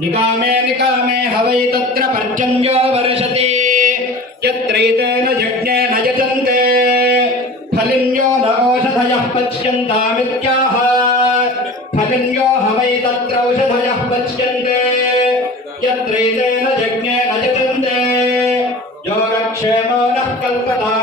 निकामे निकामे हवै तत्र पर्जन्यो वर्षति यत्रैतेन यज्ञेन यजन्ते फलिन्यो न ओषधयः पच्यन्तामित्याह फलिन्यो हवै तत्र औषधयः पच्यन्ते यत्रैतेन यज्ञेन यजन्ते योगक्षेमो नः कल्पता